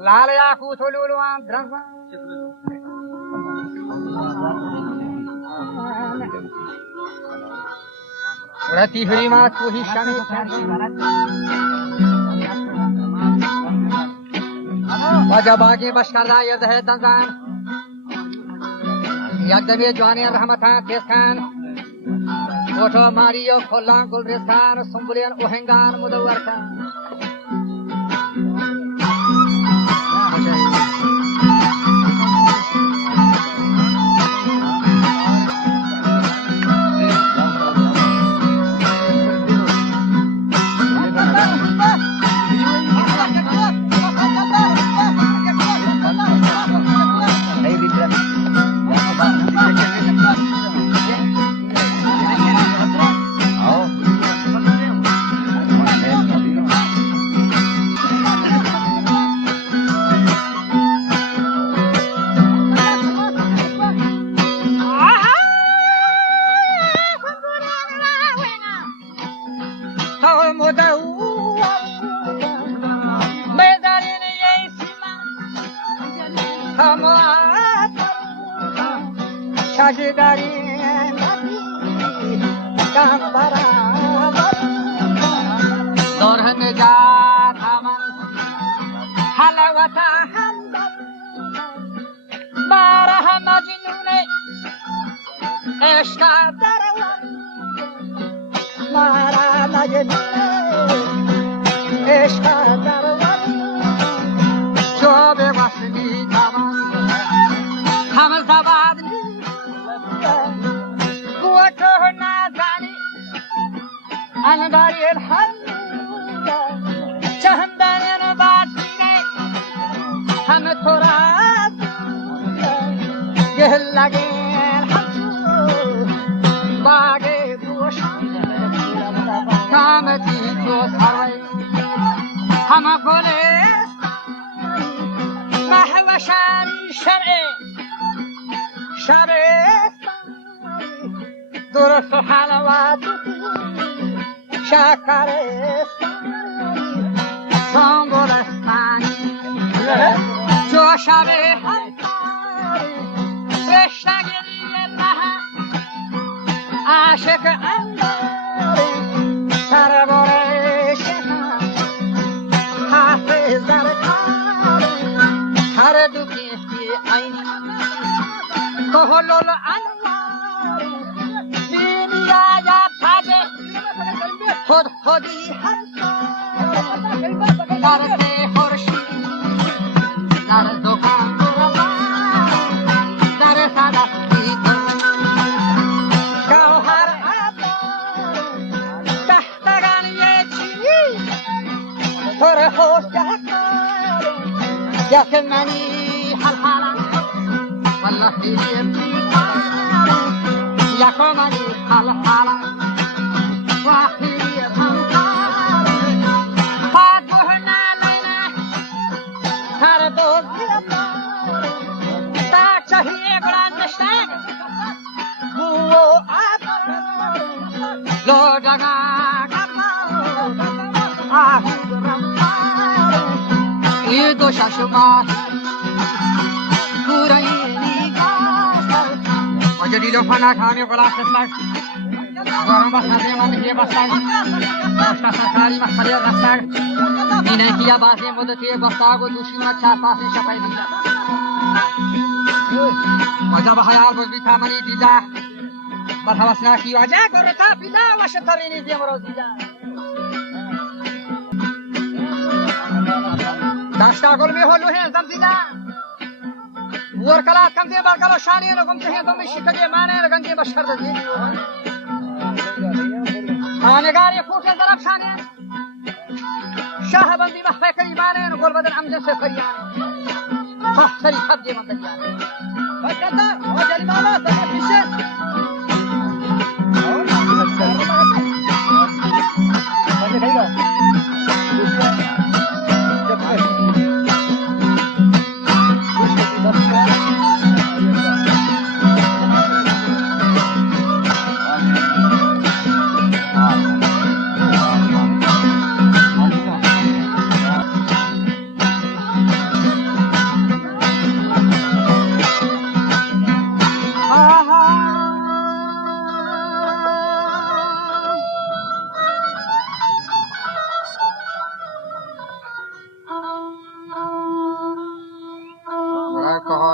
लाल याकूत लुलुआन द्रंसा रति हुरीमा तुही शमी वजब आगे बशकरदा यद है तंजान यकदम ये जवानी रहमता तेस्खान ओठो मारियो खोला गुलरेस्खान सुंबुलियन ओहेंगान मुदव्वर खान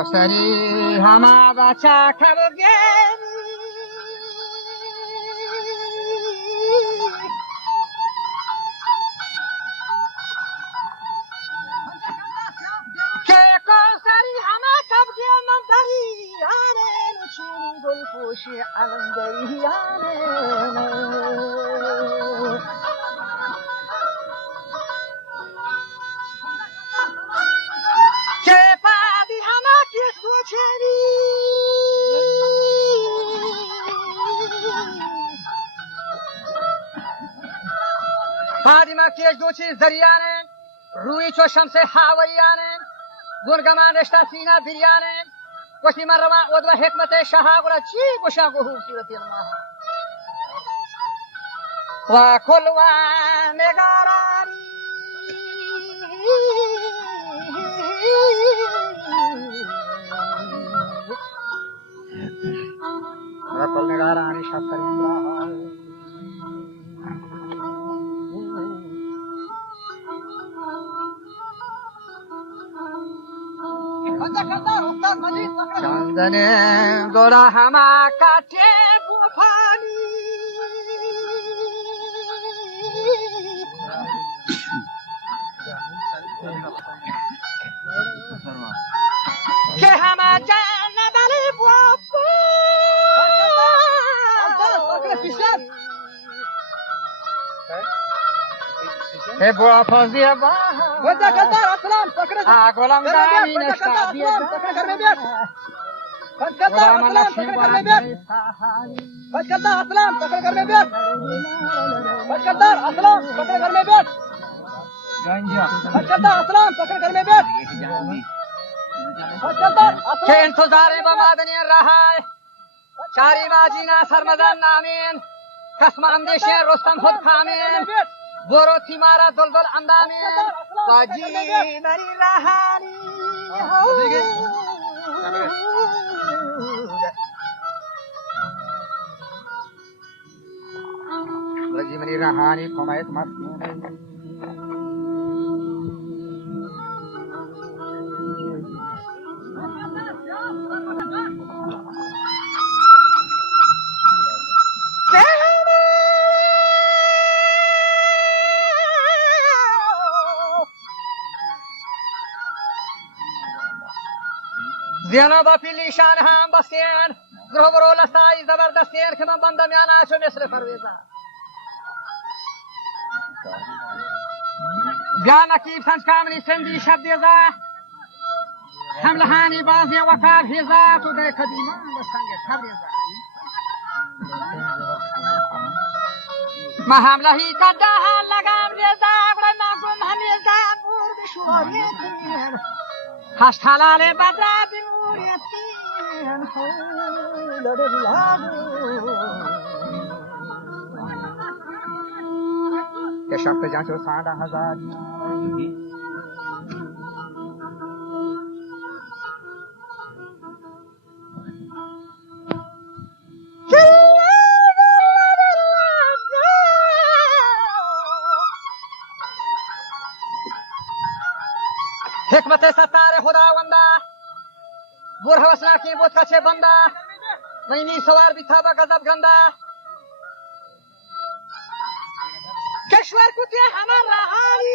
कोसरी हमारा चाखर गेन के कोसरी हमा कब गेन दरी आने नुचीनी गुल पोशी अलंदरी आने फातिमा केश दोची जरियाने रूई चो शमसे हावैयाने गुरगमान रिश्ता सीना बिरियाने कोशी मरवा ओदवा हिकमत शाह गुला ची कुशा को खूबसूरत इल्मा वा कुलवा निगारानी वा कुल निगारानी शब्दरिंदा चंदने गोरा हमा काटे गुफानी के हमा जान वाले बापू हे बुआ फौजिया वजह करता अस्सलाम पकड़ गोलम दानी नशा दिया पकड़ घर में बैठ फटकता अस्सलाम पकड़ घर में बैठ फटकता अस्सलाम पकड़ घर में बैठ फटकता अस्सलाम पकड़ घर में बैठ फटकता अस्सलाम पकड़ घर में बैठ फटकता के इंतजार में बमादनी रहा है चारी बाजीना सरमदान नामीन कसम अंदेशे रुस्तम खुद खामीन बोरो थी मारा दुलदुल अंदामीन बाजी मेरी रहानी बाजी मेरी रहानी कमायत मस्ती ज़ियानबा फिली शान हम बसेन ग्रोहबरो लसाई जबरदस्तेन के मन बंद में आना शो मिस्र परवेजा ज्ञान अकीब संस्कामनी सिंधी शब्देजा हम लहानी बाज़े वकार हिजा तो दे खदीमा संगे खबरेजा महमला ही कदा लगाम रेजा गुना गुम हमेजा पूर बिशोरे तीर हस्तालाले बदरा बिमुरियतीन हौलर लागो के शब्द जांचो 10,000 हिकमत सत्तार खुदावंदा बुर हवसना की बुत कछे बंदा मैनी सवार भी था गजब गंदा केश्वर कुते हमारा हारी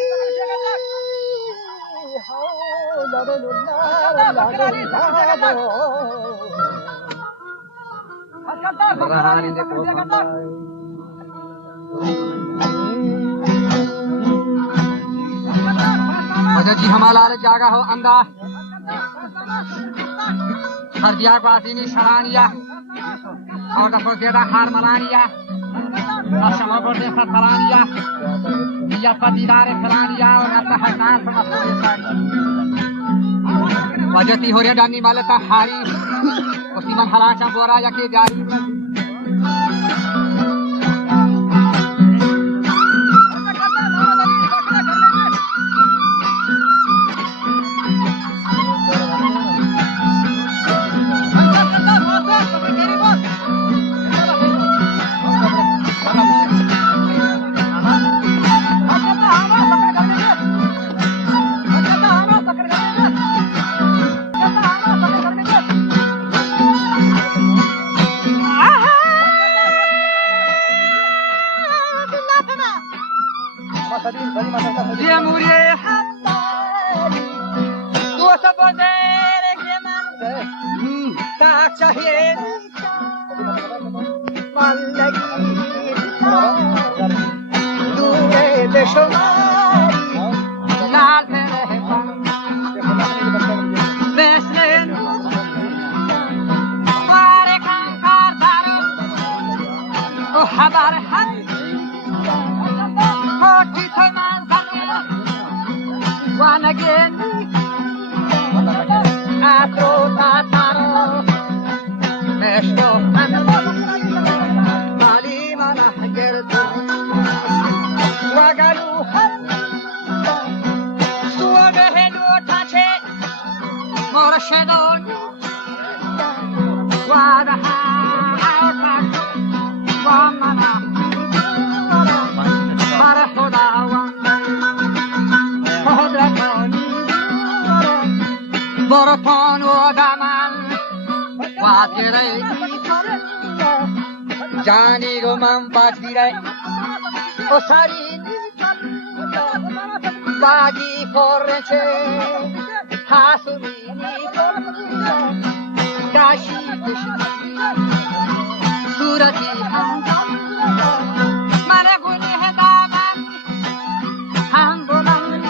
रहानी देखो जी हमारा जागा हो अंदा हर दिया को आदमी शरानिया और दफो ज्यादा हार मनानिया शमा को देखा फलानिया नियत पर दीदार फलानिया और अपना हकार समझते वजती हो रे डानी वाले ता हारी उसी मन हलाचा बोरा या के जारी جمهوری دوست بزرگ من تاک شهید مالگی دوره بشماری لال پرهان بسلن بارکان کاردارم و خبر هم کوتی تو منزل وانگین اترو تاتارو مشتو مالی منه گردو وگلو سوگه هلو تاچه مرشدون وادها اوتاک وامنا بر خداوند قدرتانی برتان و دمن وادگیره جانی رو من بادگیره و سرین باگی پرچه حسونی داشی کشی صورتی هم من گونه دامن هم بلند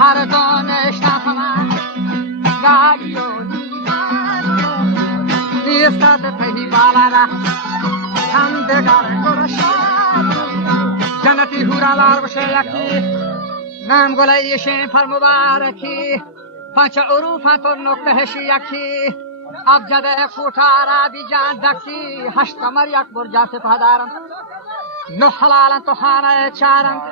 هر دانش نفهمم گاریونی نیستد پهی بالا هم دگر گرشان جنتی هورالار بشه یکی نام گلایشین پر مبارکی پنچ عروفت و نکتهش یکی ابجد کوتارا بی جان دکی هشت کمر یک برجا سپهدارم نه حلالن تو خانه چارم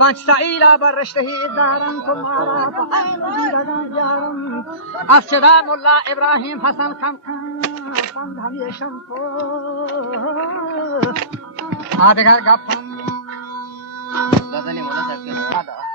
پنج سعیلا بر رشتهی دارم تمہارا پهن بیرگان بیارم از چدا ملا ابراهیم حسن کم کم پند همیشم تو آدگر گپم دادنی مولا سکن